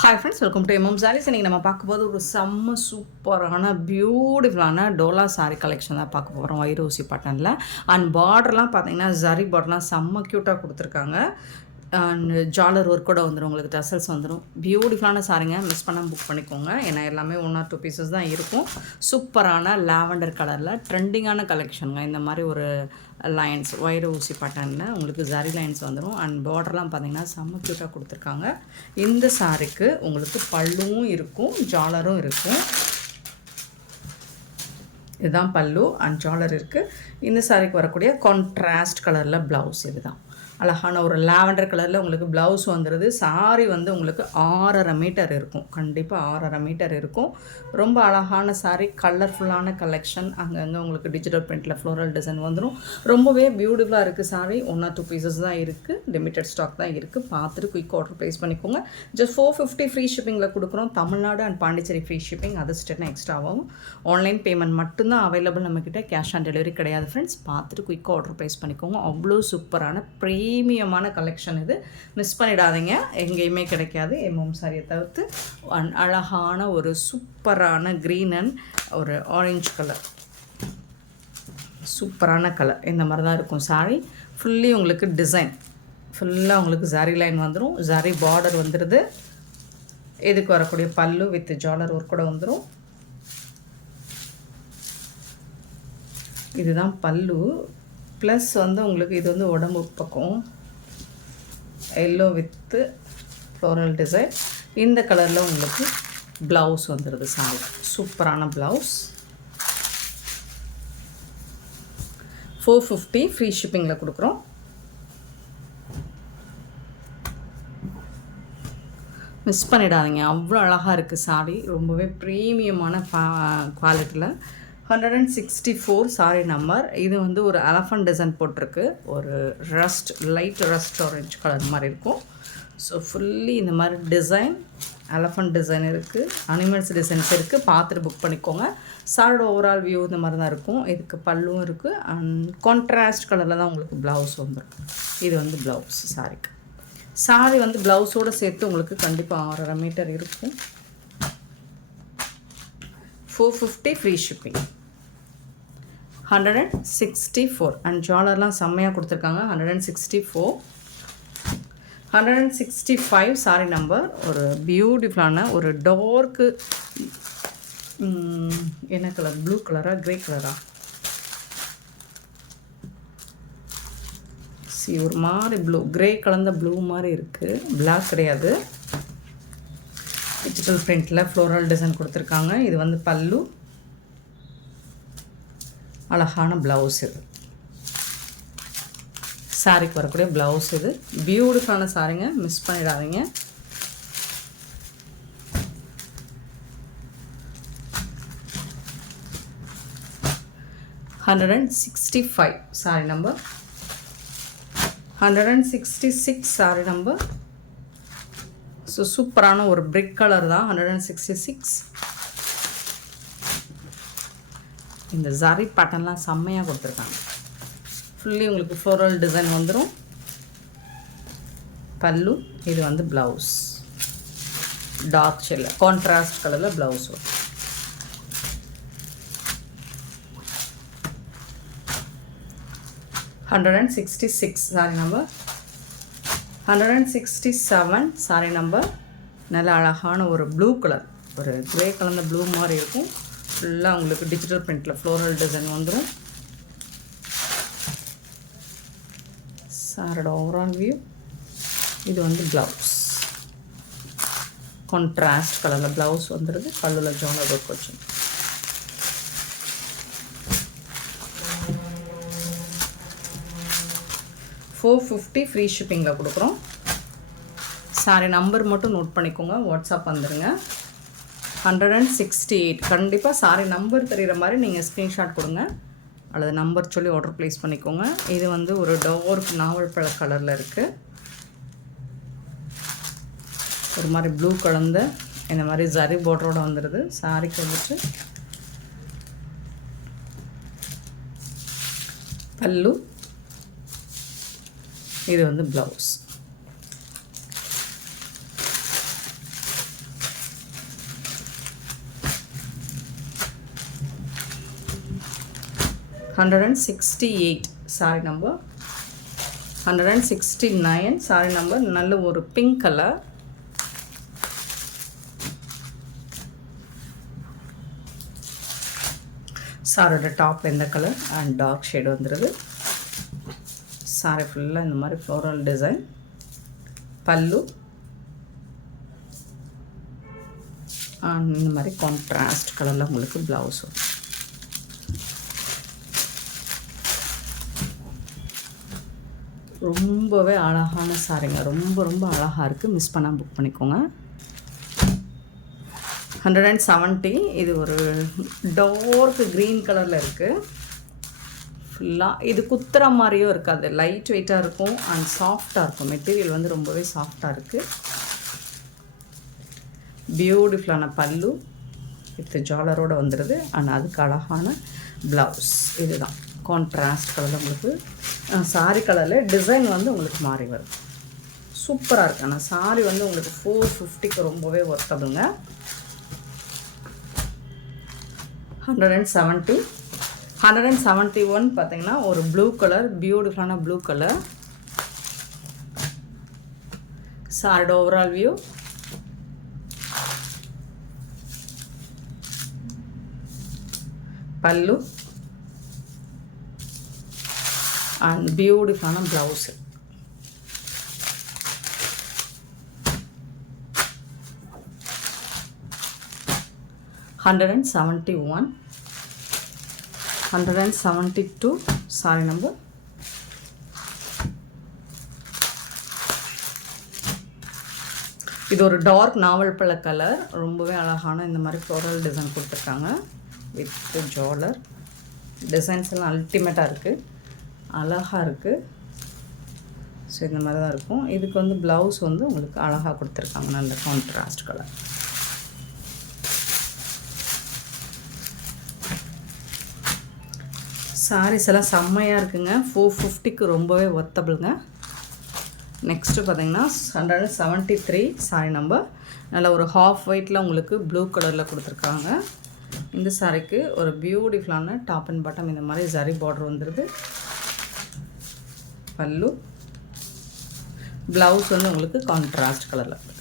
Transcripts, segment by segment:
Hi friends, welcome to MM sarees. இன்றைக்கி நம்ம பார்க்க போது ஒரு செம்ம சூப்பரான பியூட்டிஃபுல்லான டோலா சாரீ கலெக்ஷன் தான் பார்க்க போகிறோம். வைரோசி பட்டனில் அண்ட் பார்டர்லாம் பார்த்தீங்கன்னா ஜரி பார்டர்லாம் செம்ம க்யூட்டாக கொடுத்துருக்காங்க. அண்ட் ஜாலர் ஒர்க் கூட வந்துடும், உங்களுக்கு டசல்ஸ் வந்துடும். பியூட்டிஃபுல்லான சாரீங்க, மிஸ் பண்ணாமல் புக் பண்ணிக்கோங்க. ஏன்னா எல்லாமே 1 or 2 பீசஸ் தான் இருக்கும். சூப்பரான லாவெண்டர் கலரில் ட்ரெண்டிங்கான கலெக்ஷனுங்க. இந்த மாதிரி ஒரு லைன்ஸ் வைர ஊசி பட்டனில் உங்களுக்கு ஜரி லைன்ஸ் வந்துடும். அண்ட் பார்டர்லாம் பார்த்தீங்கன்னா செம்ம க்யூட்டாக கொடுத்துருக்காங்க. இந்த சாரிக்கு உங்களுக்கு பல்லுவும் இருக்கும், ஜாலரும் இருக்கும். இதுதான் பல்லு அண்ட் ஜாலர் இருக்குது. இந்த சாரிக்கு வரக்கூடிய கான்ட்ராஸ்ட் கலரில் ப்ளவுஸ். இதுதான் அழகான ஒரு லாவெண்டர் கலரில் உங்களுக்கு ப்ளவுஸ் வந்துடுது. சாரி வந்து உங்களுக்கு 6.5 மீட்டர் இருக்கும், கண்டிப்பாக 6.5 மீட்டர் இருக்கும். ரொம்ப அழகான சாரி, கலர்ஃபுல்லான கலெக்ஷன். அங்கங்கே உங்களுக்கு டிஜிட்டல் பிரிண்டில் ஃப்ளோரல் டிசைன் வந்துடும். ரொம்பவே பியூட்டிஃபுல்லாக இருக்குது சாரி. 1 or 2 பீசஸ் தான் இருக்குது, லிமிட்டட் ஸ்டாக் தான் இருக்குது. பார்த்துட்டு குயிக் ஆர்டர் ப்ளேஸ் பண்ணிக்கோங்க. ஜஸ்ட் 450 ஃப்ரீ ஷிப்பிங்கில் கொடுக்குறோம். Tamil Nadu and Pondicherry free shipping, அது ஸ்டெட்னா எக்ஸ்ட்ராவும். ஆன்லைன் பேமெண்ட் மட்டும்தான் அவைலபிள் நம்மக்கிட்ட, கேஷ் ஆன் டெலிவரி கிடையாது ஃப்ரெண்ட்ஸ். பார்த்துட்டு குயிக் ஆர்டர் ப்ளேஸ் பண்ணிக்கோங்க. அவ்வளோ சூப்பரான ப்ரீமியமான கலெக்ஷன் இது, மிஸ் பண்ணிடாதீங்க. எங்கேயுமே கிடைக்காது எம்எம் சாரியை தவிர்த்து. அழகான ஒரு சூப்பரான க்ரீன் அண்ட் ஒரு ஆரஞ்சு கலர், சூப்பரான கலர். இந்த மாதிரி தான் இருக்கும் சாரி. ஃபுல்லி உங்களுக்கு டிசைன், ஃபுல்லாக உங்களுக்கு ஜரி லைன் வந்துடும், ஜரி பார்டர் வந்துடுது. இதுக்கு வரக்கூடிய பல்லு வித் ஜாலர் ஒர்க் கூட வந்துடும். இதுதான் பல்லு. ப்ளஸ் வந்து உங்களுக்கு இது வந்து உடம்பு பக்கம் எல்லோ வித்து ஃப்ளோரல் டிசைன். இந்த கலரில் உங்களுக்கு ப்ளவுஸ் வந்துடுது சாரி. சூப்பரான ப்ளவுஸ். 450 ஃப்ரீ ஷிப்பிங்கில் கொடுக்குறோம். மிஸ் பண்ணிடாதீங்க, அவ்வளோ அழகாக இருக்குது சாரி. ரொம்பவே ப்ரீமியமான குவாலிட்டியில். 164 சாரி நம்பர். இது வந்து ஒரு எலஃபண்ட் டிசைன் போட்டிருக்கு, ஒரு rust, light rust orange colour மாதிரி இருக்கும். ஸோ ஃபுல்லி இந்த மாதிரி டிசைன், எலஃபண்ட் டிசைன் இருக்குது, அனிமல்ஸ் டிசைன்ஸ் இருக்குது. பார்த்துட்டு புக் பண்ணிக்கோங்க. சாரோட ஓவரால் வியூ இந்த மாதிரி தான் இருக்கும். இதுக்கு பல்லும் இருக்குது அண்ட் கான்ட்ராஸ்ட் கலரில் தான் உங்களுக்கு ப்ளவுஸ் வந்துடும். இது வந்து ப்ளவுஸ் சாரிக்கு. சாரி வந்து ப்ளவுஸோடு சேர்த்து உங்களுக்கு கண்டிப்பாக 6.5 மீட்டர் இருக்கும். 450 ஃப்ரீ ஷிப்பிங். 164 அண்ட் ஜாலர்லாம் செம்மையாக கொடுத்துருக்காங்க. 164. 165 சாரி நம்பர். ஒரு பியூட்டிஃபுல்லான ஒரு டார்க்கு என்ன கலர், ப்ளூ கலரா க்ரே கலரா, ஒரு மாதிரி ப்ளூ, க்ரே கலந்த ப்ளூ மாதிரி இருக்குது, பிளாக் கிடையாது. டிஜிட்டல் பிரிண்டில் ஃப்ளோரல் டிசைன் கொடுத்துருக்காங்க. இது வந்து பல்லு, அழகான ப்ளவுஸ். இது சாரிக்கு வரக்கூடிய ப்ளவுஸ். இது பியூட்டிஃபுல்லான சாரிங்க, மிஸ் பண்ணிடாதீங்க. $165 sorry number. 166 sorry number. So சூப்பரான ஒரு பிரிக் கலர் தான். 166. இந்த ஜரி பேட்டர்ன்லாம் செம்மையாக கொடுத்துருக்காங்க. ஃபுல்லி உங்களுக்கு ஃப்ளோரல் டிசைன் வந்துடும். பல்லு. இது வந்து ப்ளவுஸ், டார்க் ஷேடில் கான்ட்ராஸ்ட் கலரில் ப்ளவுஸ் வரும். $166 சாரி நம்பர். 167 sorry number. நல்ல அழகான ஒரு ப்ளூ கலர், ஒரு க்ரே கலந்த ப்ளூ மாதிரி இருக்கும். ஃபுல்லாக உங்களுக்கு டிஜிட்டல் பிரிண்டில் ஃப்ளோரல் டிசைன் வந்துடும். சாரோட ஓவரால் வியூ. இது வந்து ப்ளவுஸ், கான்ட்ராஸ்ட் கலரில் ப்ளவுஸ் வந்துடுது. பல்லுல ஜாலர் ஒர்க் வச்சு. $450 ஃப்ரீ ஷிப்பிங்கில் கொடுக்குறோம். சாரி நம்பர் மட்டும் நோட் பண்ணிக்கோங்க, வாட்ஸ்அப் வந்துடுங்க. 168. கண்டிப்பாக சாரி நம்பர் தெரிகிற மாதிரி நீங்கள் ஸ்க்ரீன்ஷாட் கொடுங்க, அல்லது நம்பர் சொல்லி ஆர்டர் ப்ளேஸ் பண்ணிக்கோங்க. இது வந்து ஒரு டார்க் நாவல் பழ கலரில் இருக்குது. ஒரு மாதிரி ப்ளூ கலந்த இந்த மாதிரி ஜரி பார்டரோடு வந்துடுது. சாரிக்கு வந்துட்டு பல்லு. இது வந்து blouse. 168 sorry number 169 sorry number. நல்ல ஒரு பிங்க் கலர். சாரோட டாப் இந்த கலர் அண்ட் டார்க் ஷேடு வந்துடுது. சாரி ஃபுல்லாக இந்த மாதிரி ஃப்ளோரல் டிசைன். பல்லு அண்ட் இந்த மாதிரி கான்ட்ராஸ்ட் கலரில் உங்களுக்கு ப்ளவுஸ் வரும். ரொம்பவே அழகான சாரிங்க, ரொம்ப ரொம்ப அழகாக இருக்குது. மிஸ் பண்ணால் புக் பண்ணிக்கோங்க. 170. இது ஒரு டார்க் க்ரீன் கலரில் இருக்குது. ஃபுல்லாக இது குத்துற மாதிரியும் இருக்காது, லைட் வெயிட்டாக இருக்கும் அண்ட் சாஃப்டாக இருக்கும். மெட்டீரியல் வந்து ரொம்பவே சாஃப்டாக இருக்குது. பியூட்டிஃபுல்லான பல்லு வித் ஜாலரோடு வந்துடுது அண்ட் அதுக்கு அழகான ப்ளவுஸ். இதுதான் கான்ட்ராஸ்ட் கலரில் உங்களுக்கு சாரி கலரில் டிசைன் வந்து உங்களுக்கு மாறி வரும். சூப்பராக இருக்குது. ஆனால் சாரி வந்து உங்களுக்கு 450க்கு ரொம்பவே ஒர்த்தபுளுங்க. 170. 171 பார்த்தீங்கன்னா ஒரு ப்ளூ கலர், பியூட்டிஃபுல்லான ப்ளூ கலர். சாரியோட ஓவரால் வியூ. பல்லு அண்ட் பியூட்டிஃபுல்லான ப்ளவுஸு. $171. 172 sorry number. இது ஒரு டார்க் நாவல் பழ கலர். ரொம்பவே அழகான இந்த மாதிரி ஃப்ளோரல் டிசைன் கொடுத்துருக்காங்க வித் ஜாலர். டிசைன்ஸ் எல்லாம் அல்டிமேட்டாக இருக்குது, அழகாக இருக்குது. ஸோ இந்த மாதிரி தான் இருக்கும். இதுக்கு வந்து ப்ளவுஸ் வந்து உங்களுக்கு அழகாக கொடுத்துருக்காங்க, நல்ல கான்ட்ராஸ்ட் கலர். சாரீஸ் எல்லாம் செம்மையாக இருக்குங்க. 450க்கு ரொம்பவே ஒர்த்தபிளுங்க. நெக்ஸ்ட்டு பார்த்தீங்கன்னா 173 சாரி நம்பர். நல்ல ஒரு ஹாஃப் ஒயிட்டில் உங்களுக்கு ப்ளூ கலரில் கொடுத்துருக்காங்க. இந்த சாரிக்கு ஒரு பியூட்டிஃபுல்லான டாப் அண்ட் பாட்டம் இந்த மாதிரி ஜரி பார்டர் வந்துடுது. பல்லு ப்ளவுஸ் வந்து உங்களுக்கு கான்ட்ராஸ்ட் கலரில் இருக்குது.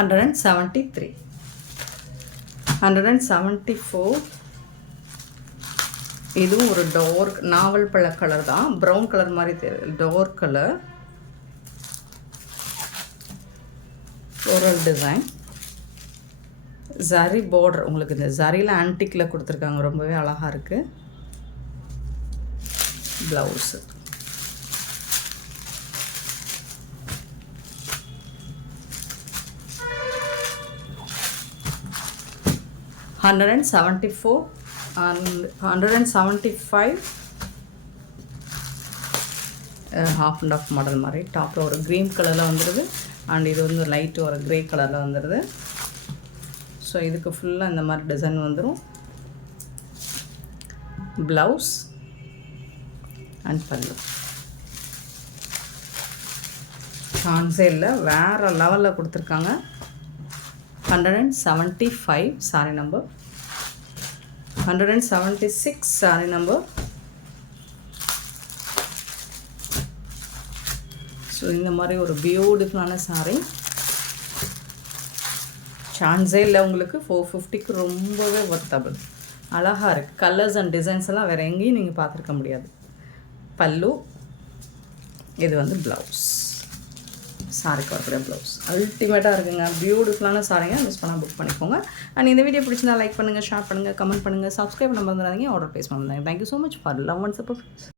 $173. 174. இதுவும் ஒரு டார்க் நாவல் பழ கலர் தான், ப்ரௌன் கலர் மாதிரி தெரியுது. Dark colour floral design. Zari border உங்களுக்கு இந்த ஜரியில் ஆன்டிக்கில் கொடுத்துருக்காங்க, ரொம்பவே அழகாக இருக்குது. Blouse $174 and 175. Half and off model மாதிரி டாப்பில் ஒரு க்ரீன் கலரில் வந்துடுது அண்ட் இது வந்து லைட்டு ஒரு க்ரே கலரில் வந்துடுது. ஸோ இதுக்கு ஃபுல்லாக இந்த மாதிரி டிசைன் வந்துடும். ப்ளவுஸ் அண்ட் பல்லு சான்ஸே இல்லை, வேறு லெவலில் கொடுத்துருக்காங்க. 175 sorry number. 176 sorry number. So இந்த மாதிரி ஒரு பியூட்டிஃபுல்லான சாரி. சான்ஸே இல்லை உங்களுக்கு. 450க்கு ரொம்பவே ஒர்த்தபிள், அழகாக இருக்குது. கலர்ஸ் அண்ட் டிசைன்ஸ் எல்லாம் வேறு எங்கேயும் நீங்கள் பார்த்துருக்க முடியாது. பல்லு இது வந்து ப்ளவுஸ். சாரிக்கு வரக்கூடிய ப்ளவுஸ் அல்டிமேட்டாக இருக்குங்க. பியூட்டிஃபுல்லான சாரிங்க, மிஸ் பண்ணால் புக் பண்ணிக்கோங்க. அண்ட் இந்த வீடியோ பிடிச்சிருந்தா லைக் பண்ணுங்கள், ஷேர் பண்ணுங்கள், கமெண்ட் பண்ணுங்கள், சப்ஸ்கிரைப் பண்ண மறந்துடாதீங்க, ஆர்டர் ப்ளேஸ் பண்ணுங்க. Thank you so much for love and support.